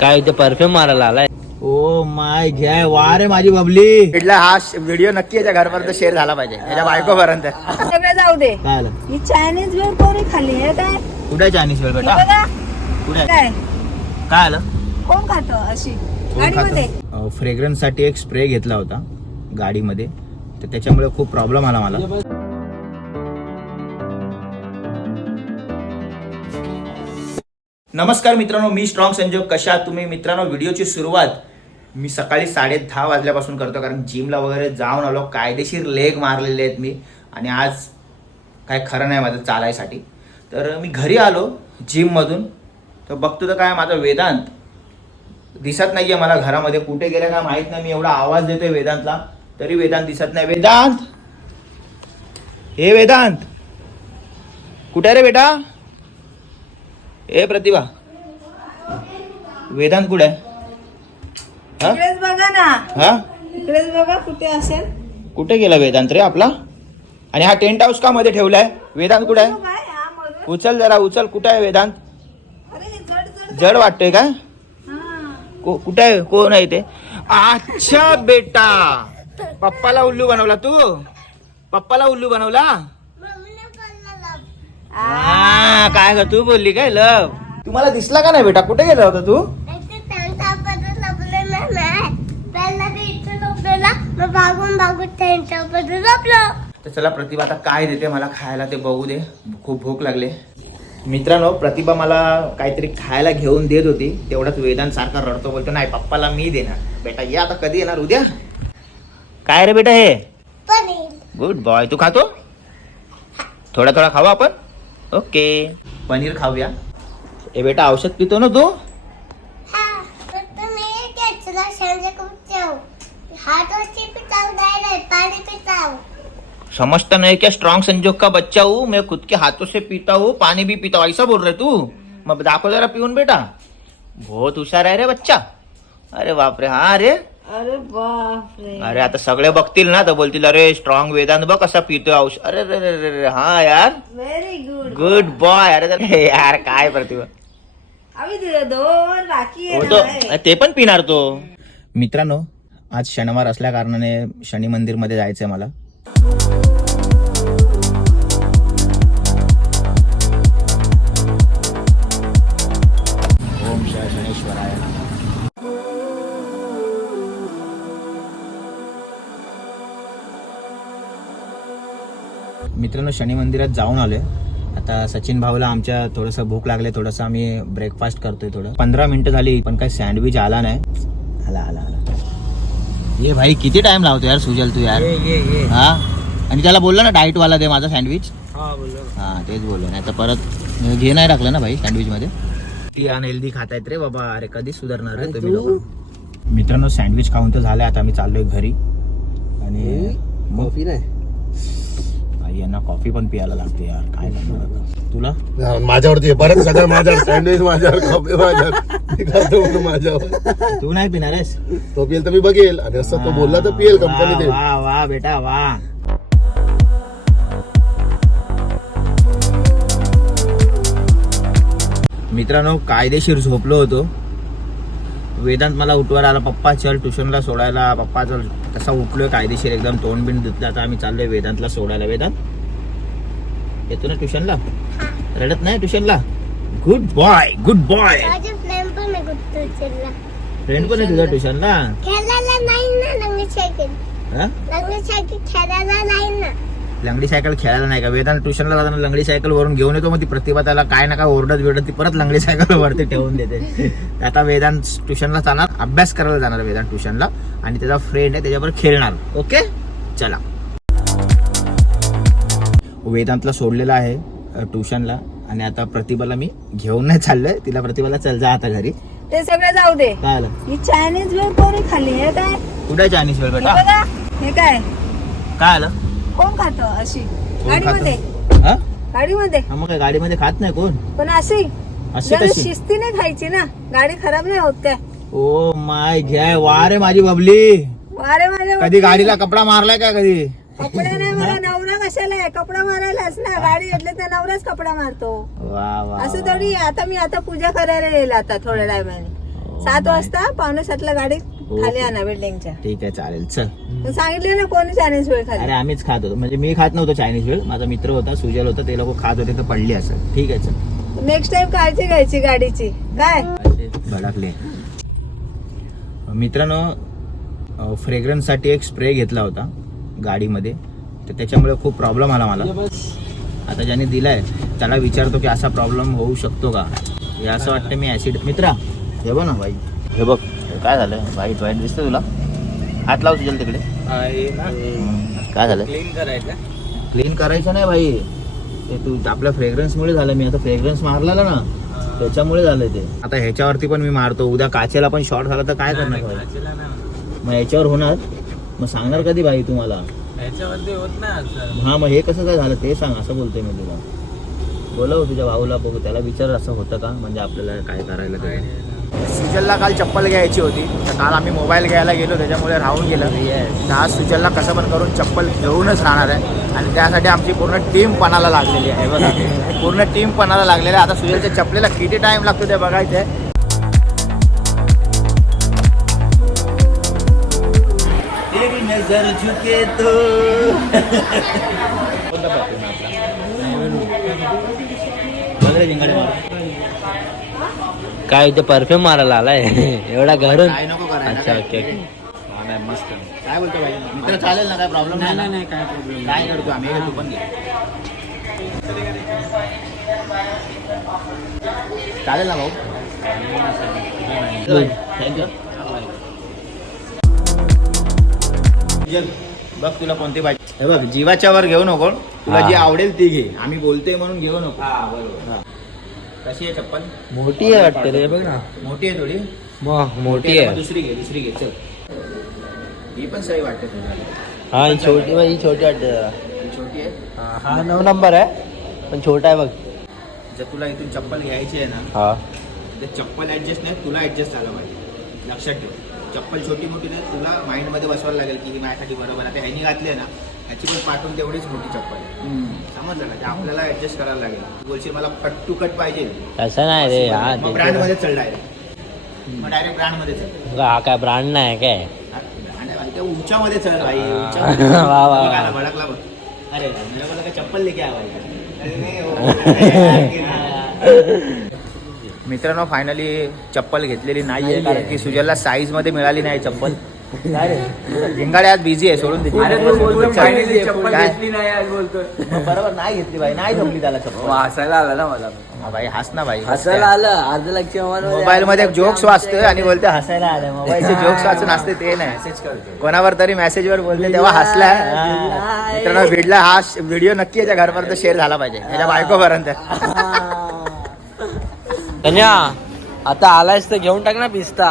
काय इथे परफ्यूम मारायला आलाय? ओ माय घ्या वा रे माझी बबली. म्हटलं हा व्हिडिओ नक्की याच्या घरपर्यंत शेअर झाला पाहिजे. याच्या बायकोपर्यंत. सगळं जाऊ दे. काय आलं ही चायनीज वेळ कोणी खाल्ली? काय? कुठे चायनीज वेळ बेटा? बघा. कुठे काय? काय आलं? कोण खातो अशी? गाडीमध्ये. फ्रेग्रन्ससाठी एक स्प्रे घेतला होता गाडीमध्ये. तर त्याच्यामुळे खूप प्रॉब्लेम आला मला. नमस्कार मित्रांनो मी स्ट्रॉंग संजोग. कशा तुम्ही? मित्रांनो व्हिडिओची सुरुवात मी सकाळी साडे दहा वाजल्यापासून करतो कारण जिमला वगैरे जाऊन आलो. कायदेशीर लेग मारलेले आहेत मी. आणि आज काय खरं नाही माझं चालायसाठी. तर मी घरी आलो जिममधून तर बघतो तर काय माझा वेदांत. दिसत नाही आहे मला घरामध्ये. कुठे गेला काय माहीत नाही. मी एवढा आवाज देतोय वेदांतला. तरी वेदांत दिसत नाही. वेदांत! हे वेदांत! कुठे आहे रे बेटा? ए प्रतिभा. वेदांत कुठे आहे? हा? इकडेच बघा ना. हा? इकडेच बघा कुठे असेल. कुठे गेला वेदांत रे आपला? आणि हा टेंट हाऊस का मध्ये ठेवलाय? वेदांत कुठे आहे? काय? हा उचल जरा उचल. कुठे आहे वेदांत? अरे हे जड जड जड वाटतोय काय? हा. को- कुठे आहे? कोण आहे ते अच्छा बेटा. पप्पाला उल्लू बनवला तू. पप्पाला उल्लू बनवला? हा, काय ग तू बोलली काय लव तुम्हाला दिसला का नाही बेटा? कुठे गेला होता तू? तर चला प्रतिभा आता काय देते मला खायला ते बघू दे. खूप भूक लागले. मित्रांनो प्रतिभा मला काहीतरी खायला घेऊन देत होती. तेवढाच वेदांत सारखा रडतो बोलतो नाही पप्पाला मी देणार. बेटा ये आता कधी येणार? उद्या? काय रे बेटा हे? गुड बॉय तू खातो? थोडा थोडा खावा आपण? ओके। पनीर खाऊया। ए बेटा औषध पितो ना तू? हा पिताव समझता नहीं क्या स्ट्रॉन्ग संजोग का बच्चा हूँ मैं खुद के हाथों से पीता हूँ पानी भी पीता हूँ ऐसा बोल रहे तू? मैं दाखो जरा पिऊन बेटा। बहुत हुशार आहे रे बच्चा। अरे बापरे हा अरे अरे अरे आता सगळे बघतील ना तर बोलतील अरे स्ट्रॉंग वेदांत बघ कसा पितोय औषध अरे रे रे रे रे हा यार. व्हेरी गुड गुड बॉय अरे तर- यार काय प्रतिभा. आम्ही दिलं दोन राखी आहे हो. ते पण पिणार तो. मित्रांनो आज शनिवार असल्या कारणाने शनी मंदिरमध्ये जायचंय मला. मित्रांनो शनी मंदिरात जाऊन आलोय. आता सचिन भाऊला आमच्या थोडस भूक लागले थोडस आम्ही ब्रेकफास्ट करतोय थोडं. पंधरा मिनिटं झाली पण काही सँडविच आला नाही. आला आला आला. ये भाई किती टाइम लावतो यार सुजल तू यार? हा? आणि त्याला बोललो ना डाईट वाला दे माझा सँडविच हा तेच बोललो. नाही तर परत घे नाही टाकलं ना भाई सँडविच मध्ये? ती अनहेल्दी खातायत रे बाबा. अरे कधी सुधारणार रे तुम्ही लोकं? मित्रांनो सँडविच खाऊन तर झालंय. आता आम्ही चाललोय घरी. आणि कॉफी नाही. यांना कॉफी पण पियाला लागते यार. काय करणार? तुला? माझ्यावरती आहे. सगळं माझ्यावर सँडविच माझ्यावर कॉफी माझ्यावर. मी करतो म्हणून माझ्यावर. तू नाही पिणार आहेस? तो पिल तर मी बघेल. आणि असं तो बोलला तर पिएल कंपनी ते. वा वा बेटा वा. मित्रांनो कायदेशीर झोपलो होतो. वेदांत मला उठवायला आला. पप्पा चल ट्युशनला सोडायला. पप्पा चल तसा उठलोय कायदेशीर एकदम तोंड बिंड धुतलं आता आम्ही चाललोय वेदांतला सोडायला. वेदांत? येतो ना ट्युशनला? रडत नाही ट्युशनला? Good boy good boy friend पण आहे तुझा ट्युशनला? लंगडी सायकल खेळायला नाही का? वेदांत ट्युशनला जाताना लंगडी सायकल वरून घेऊन येतो मग ती प्रतिभा त्याला काय ना काय ओरडत बिरडत ती परत लंगडी सायकल वरती ठेवून देते. आता वेदांत ट्युशनला जाणार अभ्यास करायला जाणार वेदांत ट्युशनला. आणि त्याचा फ्रेंड आहे त्याच्याबरोबर खेळणार. ओके चला. वेदांतला सोडलेला आहे ट्युशनला आणि आता प्रतिभाला मी घेऊन नाही चाललोय. तिला प्रतिभाला चल जा आता घरी. ते सगळं जाऊ दे. काय आलं ही चायनीज वेळ कोणी खाल्ली. हे काय? कुठे चायनीज वेळ बेटा? बघा. हे काय? काय आलं? कोण खातो अशी? गाडीमध्ये? हा? गाडीमध्ये. हा, मग काय गाडीमध्ये खात नाही कोण? पण अशी. अशी जरा कशी शिस्तीने खायची ना गाडी खराब नाही होत काय? ओ माय घ्या वा रे माझी बबली. वारे माझ्या कधी गाडीला कपडा मारलाय का कधी? कपडे नाही मला नवरा कशाला आहे? कपडा मारायलाच ना. गाडी घेतली तर नवराच कपडा मारतो. वा वा असं थोडी आहे. आता मी आता पूजा करायला येईल आता थोड्या टायमाने. सात वाजता पावणे सातला गाडी खाली आणा बिल्डिंगच्या. ठीक आहे चालेल. चल. पण सांगितले ना कोणी चायनीज वेळ अरे खाली आम्हीच खात होतो. म्हणजे मी खात नव्हतो चायनीज वेळ माझा मित्र होता सुजल होता ते लोक खात होते तर पडली असं. ठीक आहे चल. नेक्स्ट टाइम काळजी घ्यायची गाडीची. काय? भडकले. मित्रांनो फ्रेग्रन्ससाठी एक स्प्रे घेतला होता गाडीमध्ये. तर त्याच्यामुळे खूप प्रॉब्लेम आला मला. आता ज्याने दिलाय त्याला विचारतो की असा प्रॉब्लेम होऊ शकतो का? हे असं वाटतं मी ऍसिड मित्रा हे बघ ना भाई हे बघ काय झालं? वाईट वाईट दिसतं तुला? हात लाव तुझ्या तिकडे. काय झालं? क्लीन करायचं. क्लीन करायचं नाही भाई ते तू आपल्या फ्रेग्रन्समुळे झालं. मी आता फ्रेग्रन्स मारलेला ना. त्याच्यामुळे झालं ते. आता ह्याच्यावरती पण मी मारतो. उद्या काचेला पण शॉर्ट झाला तर काय करणार भाई? मग याच्यावर होणार? मग सांगणार कधी भाई तुम्हाला? ह्याच्यामध्ये होत नाही असं हा मग हे कसं काय झालं ते सांग असं बोलतोय मी तुला. बोलव तुझ्या भाऊला बघू त्याला विचार असं होतं का? म्हणजे आपल्याला काय करायला ते सुजलला काल चप्पल घ्यायची होती. तर काल आम्ही मोबाईल घ्यायला गेलो त्याच्यामुळे राहून गेलं. तर आज सुजलला कसं पण करून चप्पल घेऊनच राहणार आहे. आणि त्यासाठी आमची पूर्ण टीम पणाला लागलेली आहे. बघा. पूर्ण टीम पणाला लागलेली आहे. आता सुजलच्या चपलेला किती टाइम लागतो ते बघायचं आहे नजर झुके तो perfume आहे आपला? बघ रे जिंगाडे मला. काय इथे परफ्यूम मारायला आलाय. एवढा घरून अच्छा काय? ओके. ओके मस्त. काय बोलतो भाई? मित्र चालेल ना? काय प्रॉब्लेम नाही नाही नाही काय प्रॉब्लेम काय करतो आम्ही? तू पण चालेल ना भाऊ? थँक्यू बघ तुला कोणती पाहिजे. हे बघ जीवाच्या वर घेऊ नको. तुला. जी आवडेल ती घे. आम्ही बोलतोय म्हणून घेऊ नको. हा. कशी आहे चप्पल? मोठी आहे वाटतं रे बघ ना. मोठी आहे थोडी? मग मोठी आहे. दुसरी घे दुसरी घे चल. ही पण सही वाटते तुला हा ही छोटी ही छोटी वाटते जरा. छोटी आहे? हा नऊ नंबर आहे पण छोटा आहे बघ. जर तुला इथून चप्पल घ्यायची आहे ना हा. तर चप्पल ऍडजस्ट नाही तुला ऍडजस्ट झालं पाहिजे. लक्षात ठेव. चप्पल छोटी मोठी नाही तुला माइंडमध्ये बसवायला लागेल की ही माझ्यासाठी बरोबर आहे. ह्यानी घातली आहे ना ह्याची पण पाठवून तेवढीच मोठी चप्पल आहे समजलं ना ते आपल्याला ऍडजस्ट करायला लागेल तू बोलशील मला कट टू कट पाहिजे तसं नाही रे हा मग ते- ब्रँडमध्ये चल डायरेक्ट मग डायरेक्ट ब्रँडमध्ये चल हा काय ब्रांड नाही काय भाई, त्या उंच्यामध्ये चल भाई हा. वा, वा, वा. भडकला बघ अरे मेरा बोला का चप्पल लेके आवा अरे नाही, हो. मित्रांनो फायनली चप्पल घेतलेली नाहीये कारण की सुजलला साईजमध्ये मिळाली नाही चप्पल झिंगाडे आज बिझी आहे सोडून दे. बरोबर नाही घेतली भाई नाही जमली त्याला चप्पल. हसायला आला ना मला. हा भाई हस ना भाई आलं. अर्ध लक्ष मोबाईल मध्ये जोक्स वाचतोय आणि बोलते हसायला आलं. मोबाईलचे जोक्स वाचून असते ते नाही. कोणावर तरी मेसेज वर बोलते तेव्हा हसलाय. हा. मित्रांनो भिडला हा व्हिडिओ नक्की याच्या घरपर्यंत शेअर झाला पाहिजे. याच्या बायकोपर्यंत. कन्या आता आलायस तर घेऊन टाक ना पिस्ता.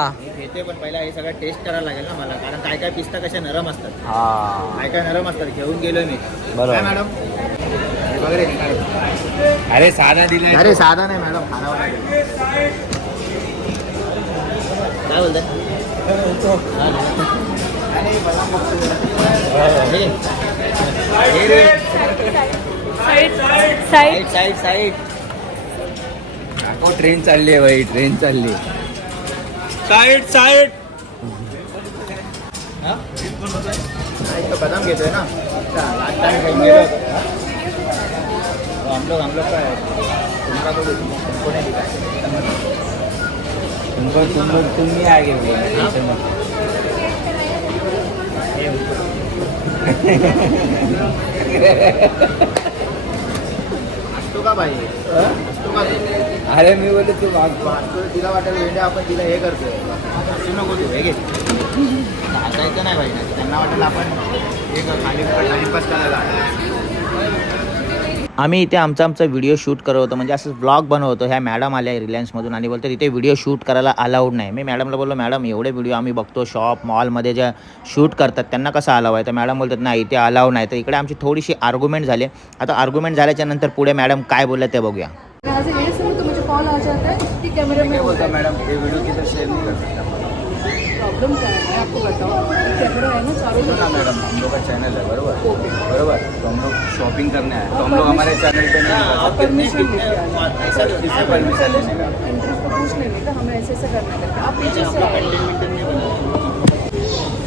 घेते पण पहिला हे सगळं टेस्ट करायला लागेल ना मला. कारण काय काय पिस्ता कशा नरम असतात. हा. काय काय नरम असतात घेऊन गेलोय मी. बरोबर. काय मॅडम? बघ रे, निघाले. अरे साधा दिलाय अरे साधा नाही मॅडम लागेल काय बोलताय? हे. हे. रे. साईड. Side side. ट्रेन चालली आहे भाई ट्रेन चालली साईड साईड हा? नाही, तो बदाम घेतोय ना लास्ट टाइम घेऊन गेलो होतो. हम लोग हम लोग काय तुम्हाला तो तुमको नहीं दिखा तुमको तुम लोग तुम ही आगे असतो का बाई असतो का तू? अरे मी बोलले तू तिला वाटेल वेंड्या आपण तिला हे करतोय. असू नको तू हे घे. नाही पाहिजे त्यांना वाटेल आपण हे कर खाली टाइमपास करायला. आम्ही इथे आमचा आमचा व्हिडिओ शूट करत होतो म्हणजे असं ब्लॉग बनवतो ह्या मॅडम आल्या रिलायन्समधून आणि बोलतो तिथे व्हिडिओ शूट करायला अलाउड नाही. मी मॅडमला बोललो मॅडम एवढे व्हिडिओ आम्ही बघतो शॉप मॉलमध्ये ज्या शूट करतात त्यांना कसं अलाव आहे? तर मॅडम बोलतात नाही इथे अलाव नाही. तर इकडे आमची थोडीशी आर्ग्युमेंट झाली. आता आर्ग्युमेंट झाल्याच्यानंतर पुढे मॅडम काय बोलल्या ते बघूया. यहाँ से ये सुनो तो मुझे कॉल आ जाता है कि कैमरे में बोलता मॅडम हे व्हिडिओ तिथं शेअर नाही करतात प्रॉब्लम क्या है आपको बताऊँ कैमरा है ना चारों ना मैडम हम लोग का चैनल है बरोबर? बरोबर? तो हम लोग शॉपिंग करने आए. तो हम लोग हमारे चैनल पे नहीं सकते. परमिशन किससे परमिशन लेने का को? पूछ लेंगे तो हमें ऐसे ऐसे करना करके आप पीछे से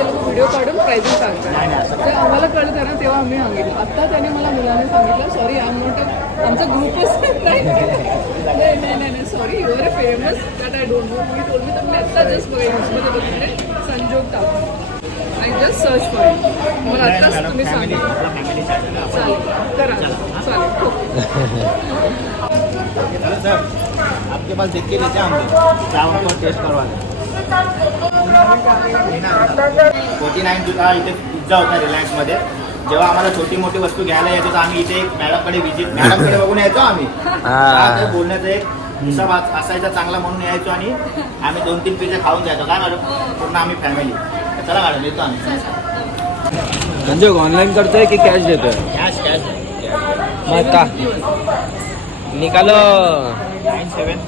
ते लोक व्हिडिओ काढून प्राइसिंग सांगतात ते आम्हाला कळतं ना तेव्हा आम्ही सांगितलं. आत्ता त्याने मला मुलाने सांगितलं सॉरी आय एम नॉट आमचा ग्रुपच नाही नाही नाही नाही sorry your uh famous that I don't know me told me तर मी आत्ता जस्ट न्यूजमध्ये बघितले संजोग टाकून आय जस्ट सर्च फॉर मला आत्ताच तुम्ही सांगितलं चालेल करा. चालेल हो. सर आपके पास देख के हैं हम हमको टेस्ट करवा फोर्टी नाईन तुझा इथे पिझ्झा होता रिलायन्समध्ये जेव्हा आम्हाला छोटी मोठी वस्तू घ्यायला यायचो तर आम्ही इथे एक मॅडमकडे विजिट मॅडमकडे बघून यायचो आम्ही. आता बोलण्याचा एक हिसाब अस- असायचा चांगला म्हणून यायचो आणि आम्ही दोन तीन पिझ्झा खाऊन जायचो. काय मॅडम? पूर्ण आम्ही फॅमिली चला मॅडम येतो आम्ही. संजोग ऑनलाइन करतोय की कॅश देतोय? कॅश कॅश मग का? निकालो. नाईन सेवन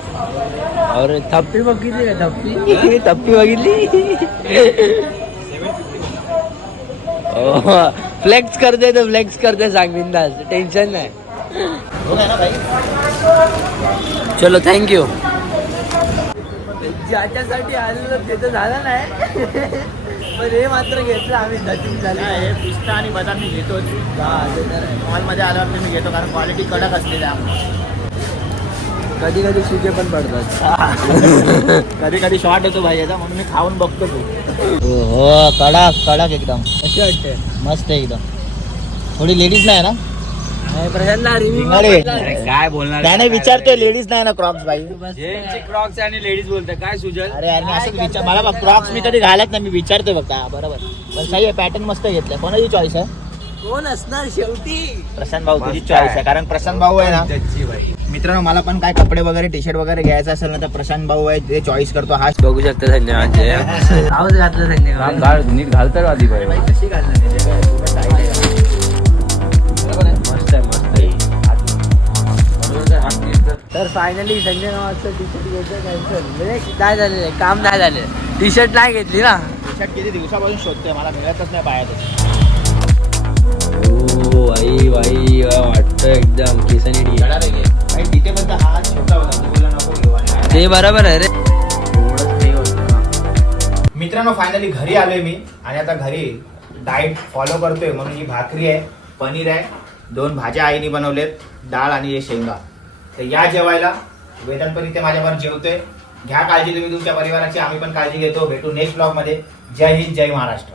और थप्पी बघितली का थप्पी? थप्पी बघितली? फ्लेक्स करते तर फ्लेक्स करते सांग बिंदास. टेन्शन नाही. हो गया ना भाई चलो थँक्यू ज्याच्यासाठी आलेलो ते तर झालं नाही. पण हे मात्र घेतलं आम्ही नटीन झाले. आहे, पिस्ता आणि बदाम मी घेतोच. मॉलमध्ये आल्यावर मी घेतो कारण क्वालिटी कडक असते त्या कधी कधी सुके पण पडतात. कधी कधी शॉर्ट येतो भाई याचा म्हणून मी खाऊन बघतो तू. हो कडक कडक एकदम. कशी वाटते? मस्त एकदम. थोडी लेडीज नाही ना. काय बोलणार? त्याने विचारतोय लेडीज नाही ना क्रॉप्स बाई क्रॉक्स आणि लेडीज बोलते काय सुजल अरे असंच विचार मला क्रॉप्स मी कधी घालत नाही मी विचारतोय बघ हा, बरोबर. पण सही आहे पॅटर्न मस्त घेतलाय. कोणाची चॉईस आहे? कोण असणार शेवटी? प्रशांत भाऊ तुझी चॉईस आहे. कारण प्रशांत भाऊ आहे ना. मित्रांनो मला पण काय कपडे वगैरे टी शर्ट वगैरे घ्यायचं असेल ना तर प्रशांत भाऊ आहे ते चॉईस करतो. हा बघू शकता संजय माझे आवाज घातलं संजय घाल नीट घालतर आधी पाहिजे कशी मस्त आहे मस्त आहे. तर फायनली संजय नावाचं टी शर्ट घ्यायचं कॅन्सल म्हणजे काय झालेलं आहे? काम नाही झालेलं. टी शर्ट नाही घेतली ना? टी शर्ट किती दिवसापासून शोधतोय? मला मिळतच नाही बाहेर. बाई बाई वाटतं एकदम. केसानी तू बरोबर आहे रे. मित्रांनो फायनली घरी आलोय मी. आणि आता घरी डाएट फॉलो करतोय. म्हणून ही भाकरी आहे पनीर आहे दोन भाज्या आईने बनवलेत डाळ आणि हे शेंगा. तर या जेवायला. वेदन पण इथे माझ्यावर जेवतोय. घ्या काळजी तुम्ही तुमच्या परिवाराची. आम्ही पण काळजी घेतो. भेटू नेक्स्ट ब्लॉगमध्ये. जय हिंद जय महाराष्ट्र.